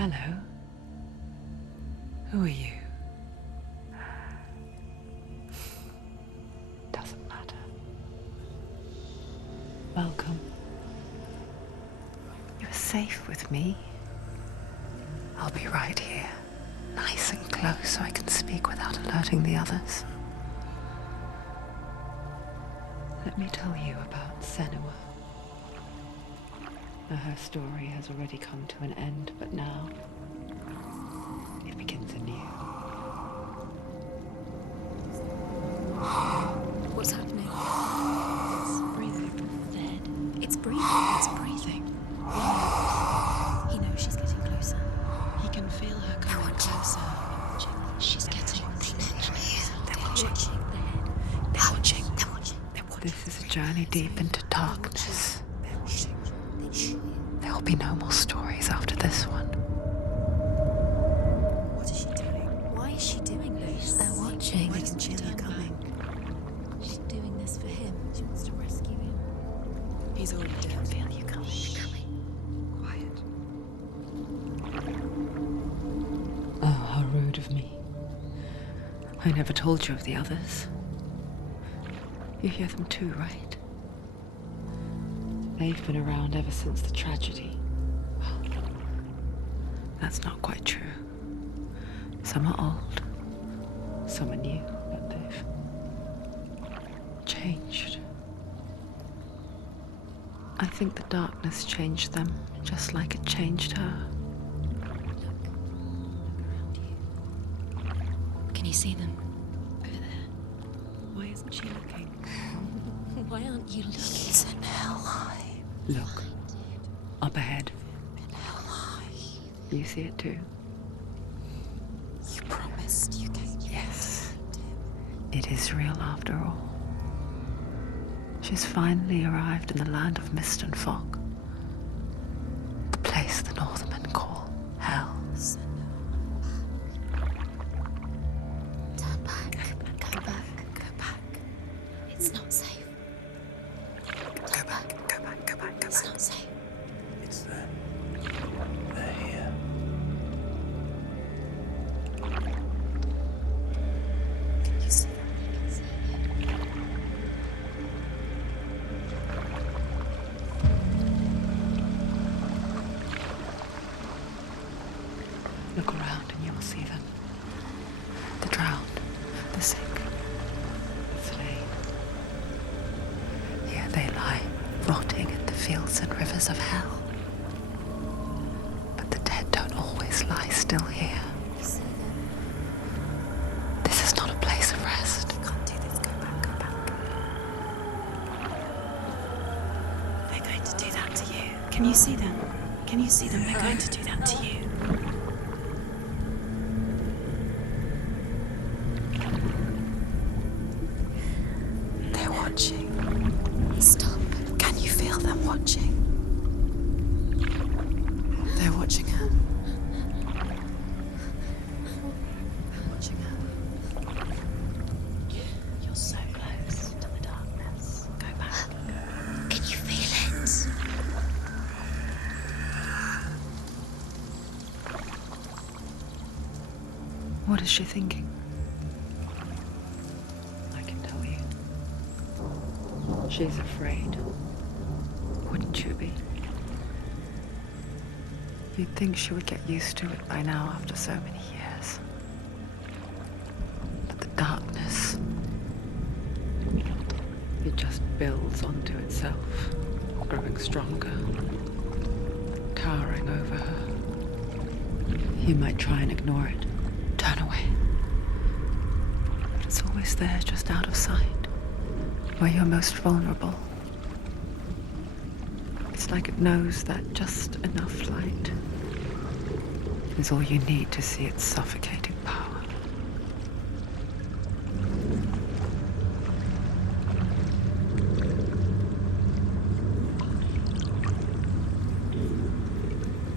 Hello. Who are you? Doesn't matter. Welcome. You're safe with me. I'll be right here, nice and close so I can speak without alerting the others. Let me tell you about Senua. Her story has already come to an end, but now it begins anew. What's happening? It's breathing. Dead. It's breathing. It's breathing. He knows she's getting closer. He can feel her coming closer. She's getting closer. They're watching. They're watching. They're watching. This is a journey deep into darkness. There will be no more stories after this one. What is she doing? Why is she doing this? They're watching. Why doesn't she turn coming? She's doing this for him. She wants to rescue him. He's already dead. I can feel you coming. Quiet. Oh, how rude of me. I never told you of the others. You hear them too, right? They've been around ever since the tragedy. Well, that's not quite true. Some are old, some are new, but they've changed. I think the darkness changed them, just like it changed her. Look around you. Can you see them? Over there. Why isn't she looking? Why aren't you looking? He's in Helheim. Look, up ahead. In Helheim. You see it too? You promised you came. Yes. It is real after all. She's finally arrived in the land of mist and fog. The place the Northmen call Hell. Turn back. Go back. Go back. It's not safe. Go back. Go back. Go back. Go It's back. not safe. It's there. They're here. Can you see them? Look around and you will see them. The drowned, the sick, the slain. Here they lie, rotting in the fields and rivers of hell. But the dead don't always lie still here. You see them? This is not a place of rest. You can't do this. Go back. Go back. They're going to do that to you. Can you see them? Can you see them? They're going to do that to you. They're watching. Stop. Can you feel them watching? They're watching her. They're watching her. You're so close to the darkness. Go back. Can you feel it? What is she thinking? I can tell you. She's afraid. Wouldn't you be? You'd think she would get used to it by now after so many years. But the darkness, it just builds onto itself, growing stronger, towering over her. You might try and ignore it, turn away. But it's always there, just out of sight, where you're most vulnerable. It's like it knows that just enough light is all you need to see its suffocating power.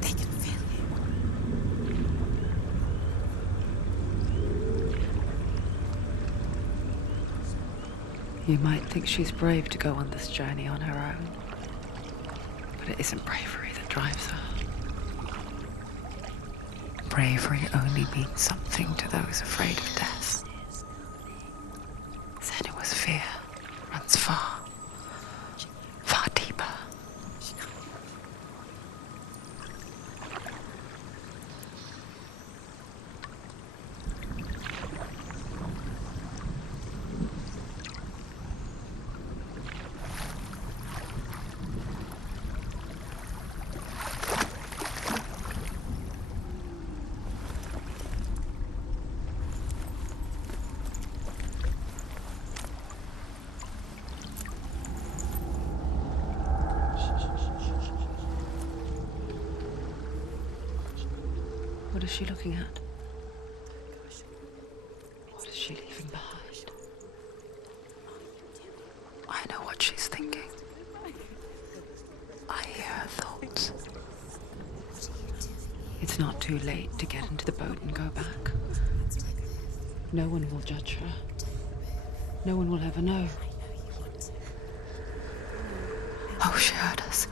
They can feel you. You might think she's brave to go on this journey on her own, but it isn't bravery that drives her. bravery only means something to those afraid of death. Senua's fear runs far, far deeper. What is she looking at? What is she leaving behind? I know what she's thinking. I hear her thoughts. It's not too late to get into the boat and go back. No one will judge her. No one will ever know. Oh, she heard us.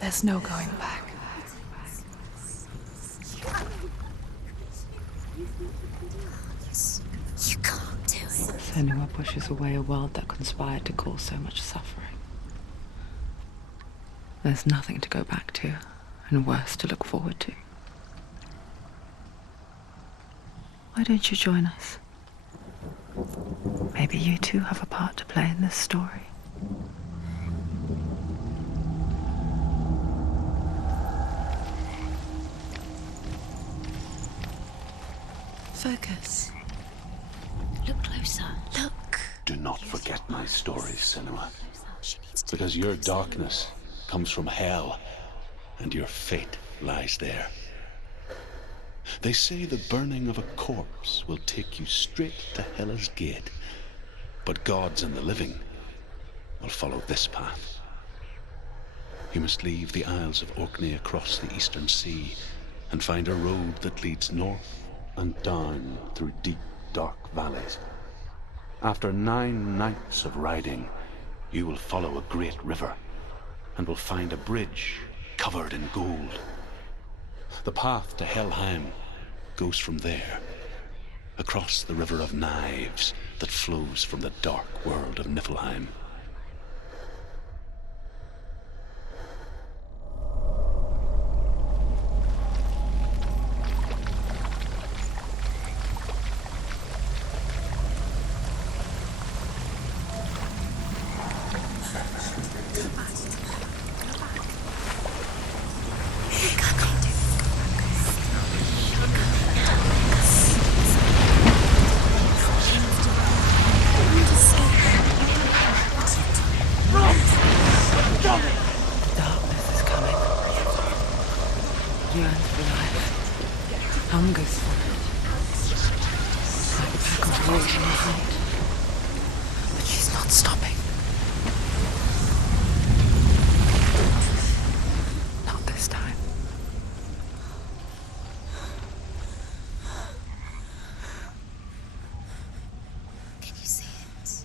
There's no going back. You can't do it. Senua pushes away a world that conspired to cause so much suffering. There's nothing to go back to, and worse to look forward to. Why don't you join us? Maybe you too have a part to play in this story. Focus. Look closer. Look. Do not forget my stories, Senua. She needs to Because your darkness comes from hell, and your fate lies there. They say the burning of a corpse will take you straight to Hela's gate, but gods and the living will follow this path. You must leave the Isles of Orkney across the eastern sea and find a road that leads north and down through deep, dark valleys. After 9 nights of riding, you will follow a great river and will find a bridge covered in gold. The path to Helheim goes from there, across the river of knives that flows from the dark world of Niflheim. Darkness is coming. Yearns for life. Hungers for it. Like a pack of wolves in the night. But she's not stopping. Not this time. Can you see it?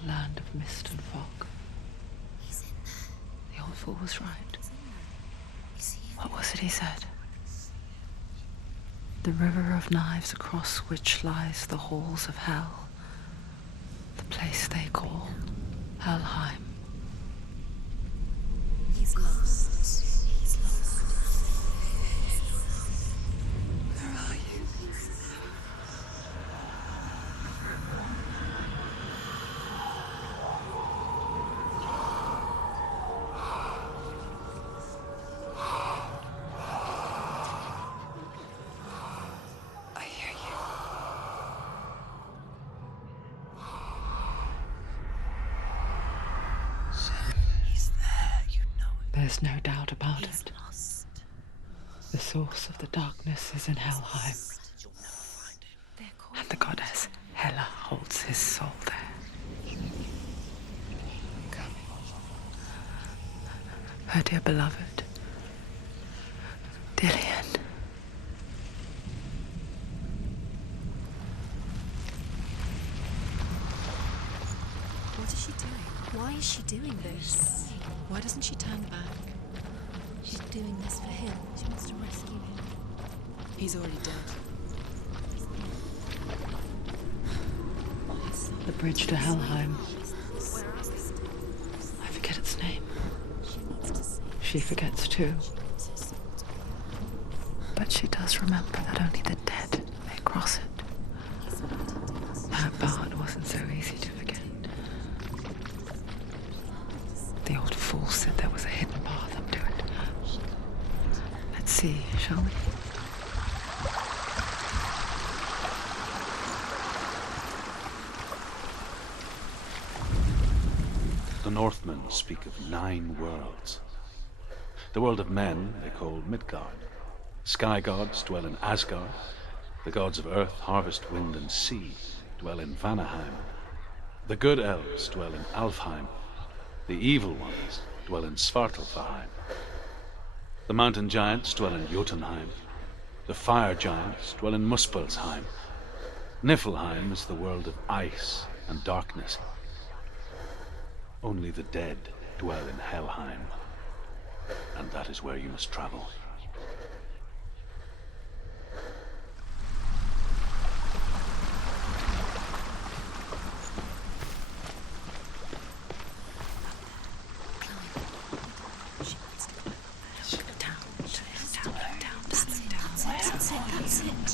The land of mist and fog. He's in there. The old fool was right. You see him? What was it he said? The river of knives across which lies the halls of hell. The place they call Helheim. He's lost. He's lost. Where are you? I hear you. He's there, you know it. There's no doubt about He's it. lost. The source of the darkness is in Helheim, and the goddess Hela holds his soul there. Her dear beloved, Dillian. What is she doing? Why is she doing this? Why doesn't she turn back? She's doing this for him. She wants to rescue him. He's already dead. The bridge to Helheim. I forget its name. She forgets too. But she does remember that only the dead may cross it. That bard wasn't so easy to forget. The old fool said there was a hidden path up to it. Let's see, shall we? The Northmen speak of 9 worlds. The world of men they call Midgard. Sky gods dwell in Asgard. The gods of earth, harvest, wind, and sea dwell in Vanaheim. The good elves dwell in Alfheim. The evil ones dwell in Svartalfheim. The mountain giants dwell in Jotunheim. The fire giants dwell in Muspelheim. Niflheim is the world of ice and darkness. Only the dead dwell in Helheim, and that is where you must travel.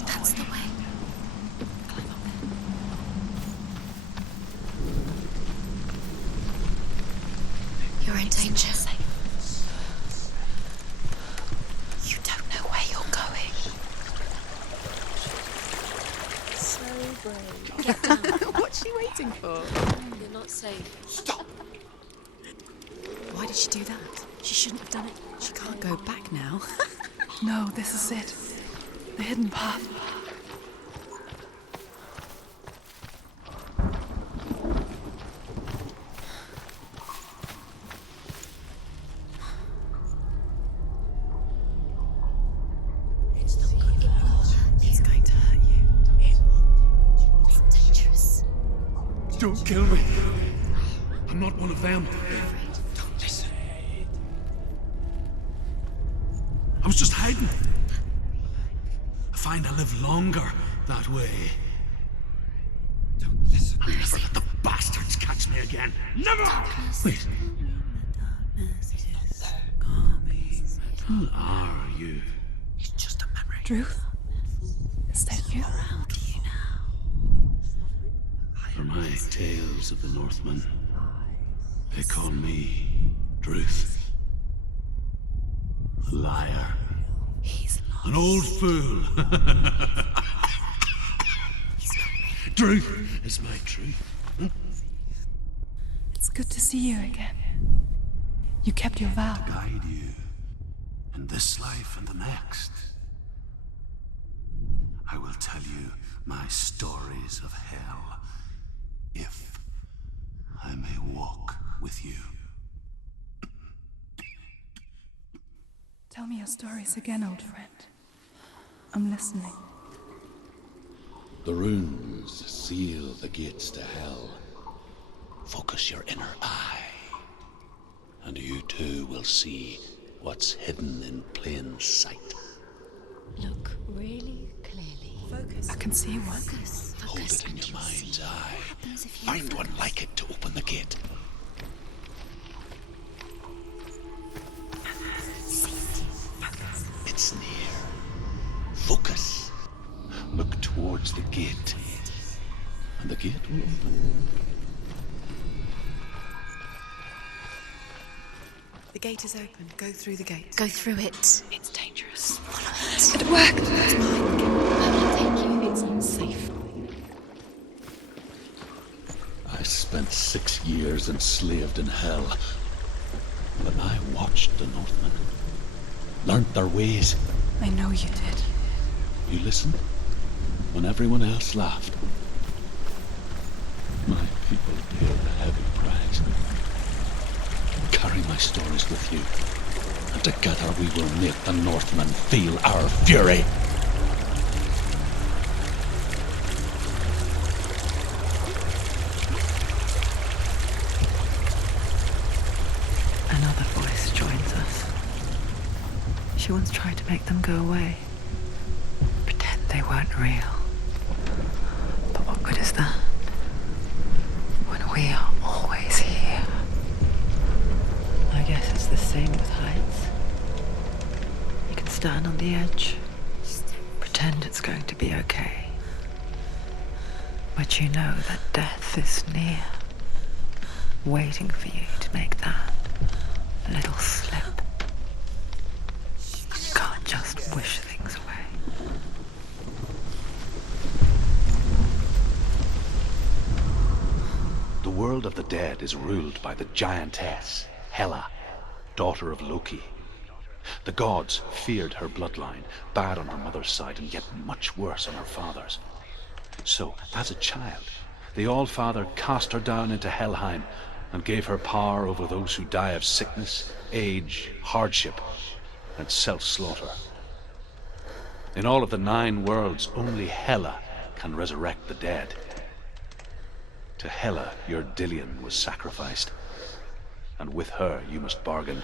That's the way. You're in danger. You don't know where you're going. So brave. Get down. What's she waiting for? You're not safe. Stop! Why did she do that? She shouldn't have done it. She can't go back now. No, this is it. The hidden path. It's not good. It's going to hurt you. It's dangerous. Don't kill me. I'm not one of them. Don't listen. I was just hiding. I find I live longer that way. Don't listen. I'll never let the bastards catch me again. Never! Wait. Who are you? It's just a memory. Druth? Is that you? For my tales of the Northmen, they call me Druth. Liar. He's lost. An old fool. Truth is my truth. It's good to see you again. You kept your vow. Guide you in this life and the next. I will tell you my stories of hell, if I may walk with you. Tell me your stories again, old friend. I'm listening. The runes seal the gates to hell. Focus your inner eye, and you too will see what's hidden in plain sight. Look really clearly. Focus. I can see one. Focus. Hold Focus, it in and your you'll mind's see eye. what happens if you Find one focus. like it to open the gate. It's near. Focus. Look towards the gate, and the gate will open. The gate is open. Go through the gate. Go through it. It's dangerous. Follow it. It worked. Thank you. It's unsafe. I spent 6 years enslaved in hell, but I watched the Northmen, learnt their ways. I know you did. You listened when everyone else laughed. My people paid the heavy price. Carry my stories with you, and together we will make the Northmen feel our fury. Another voice joins us. She once tried to make them go away. Pretend they weren't real. But what good is that? When we are always here. I guess it's the same with heights. You can stand on the edge, pretend it's going to be okay. But you know that death is near, waiting for you to make that little slip. You can't just wish things away. The world of the dead is ruled by the giantess, Hela, daughter of Loki. The gods feared her bloodline, bad on her mother's side and yet much worse on her father's. So, as a child, the All-Father cast her down into Helheim and gave her power over those who die of sickness, age, hardship, and self-slaughter. In all of the 9 worlds, only Hela can resurrect the dead. To Hela, your Dillion was sacrificed, and with her you must bargain.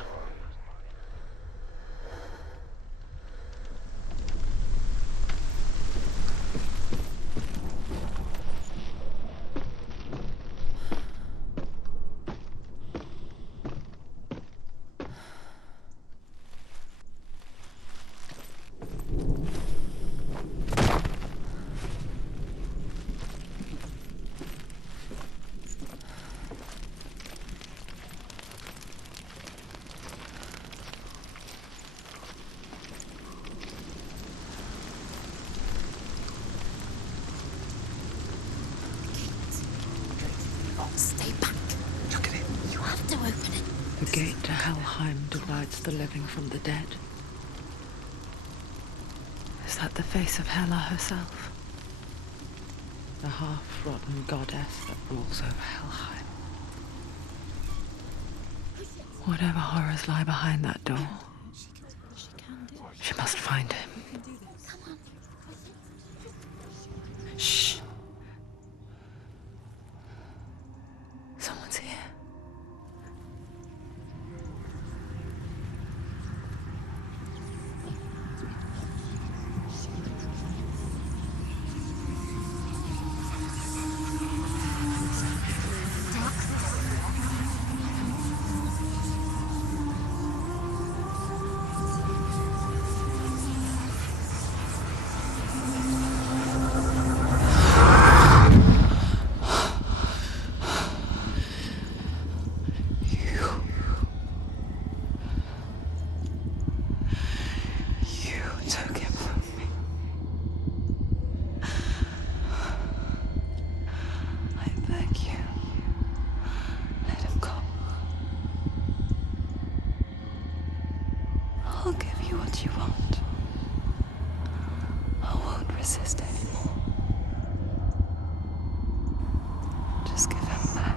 Stay back. Look at it. You have to open it. The gate to Helheim divides the living from the dead. Is that the face of Hela herself? The half-rotten goddess that rules over Helheim. Whatever horrors lie behind that door, she must find him. Shh. Someone's here. I'll give you what you want. I won't resist anymore. Just give him back.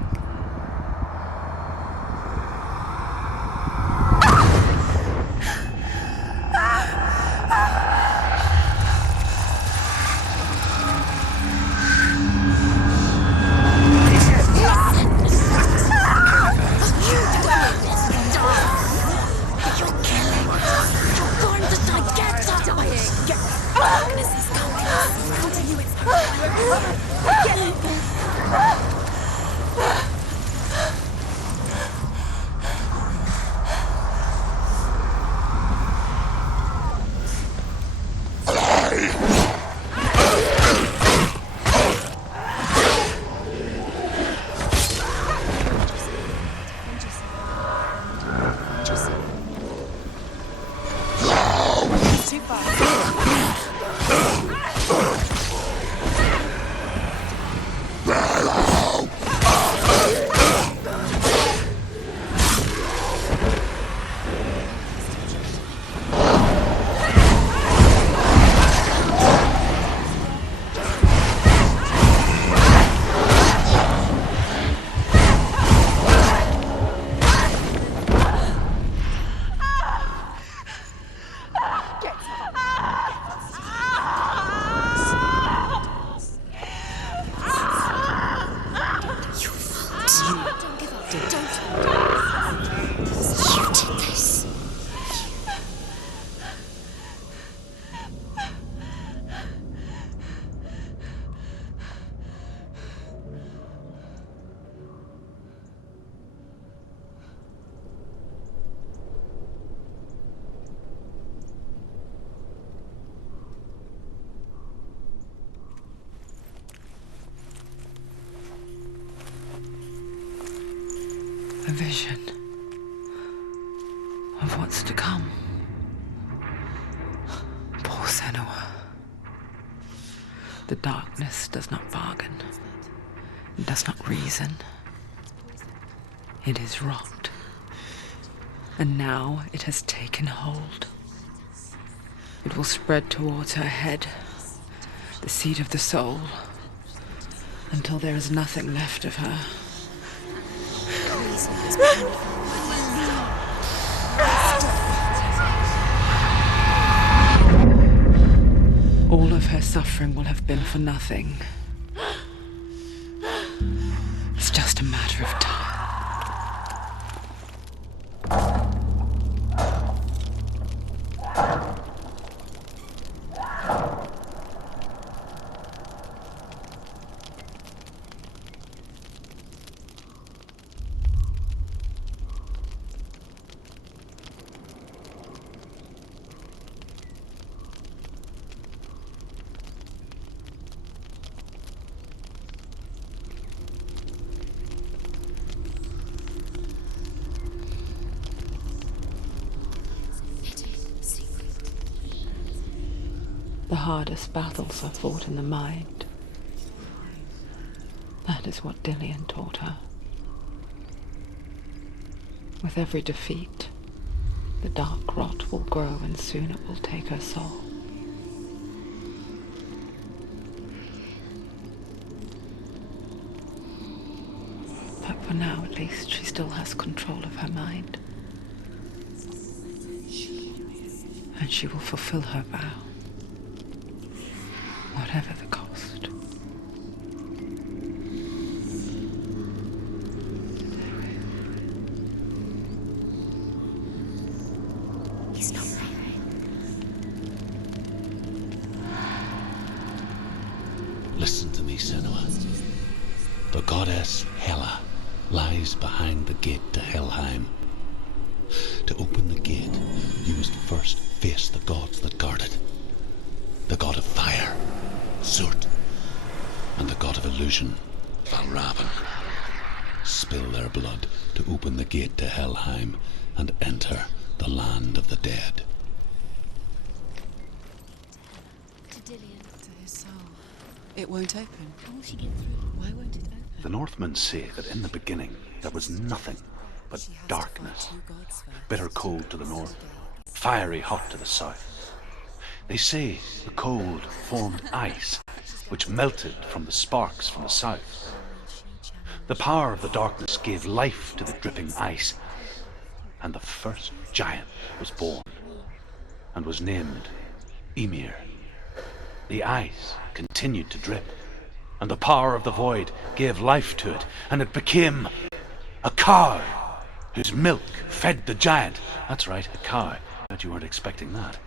A vision of what's to come. Poor Senua. The darkness does not bargain. It does not reason. It is wrought. And now it has taken hold. It will spread towards her head, the seat of the soul, until there is nothing left of her. All of her suffering will have been for nothing. It's just a matter of time. The hardest battles are fought in the mind. That is what Dillian taught her. With every defeat, the dark rot will grow and soon it will take her soul. But for now, at least, she still has control of her mind. And she will fulfill her vow. Whatever the cost. He's not there. Listen to me, Senua. The goddess Hela lies behind the gate to Helheim. To open the gate, you must first face the gods that guard it. The god of fire, Surt, and the god of illusion, Valravan. Spill their blood to open the gate to Helheim and enter the land of the dead. To Dillian. To his soul. It won't open. How will she get through? Why won't it open? The Northmen say that in the beginning there was nothing but She has to darkness, fight two gods first. bitter cold to the north, fiery hot to the south. They say the cold formed ice, which melted from the sparks from the south. The power of the darkness gave life to the dripping ice, and the first giant was born, and was named Ymir. The ice continued to drip, and the power of the void gave life to it, and it became a cow, whose milk fed the giant. That's right, a cow. Bet you weren't expecting that.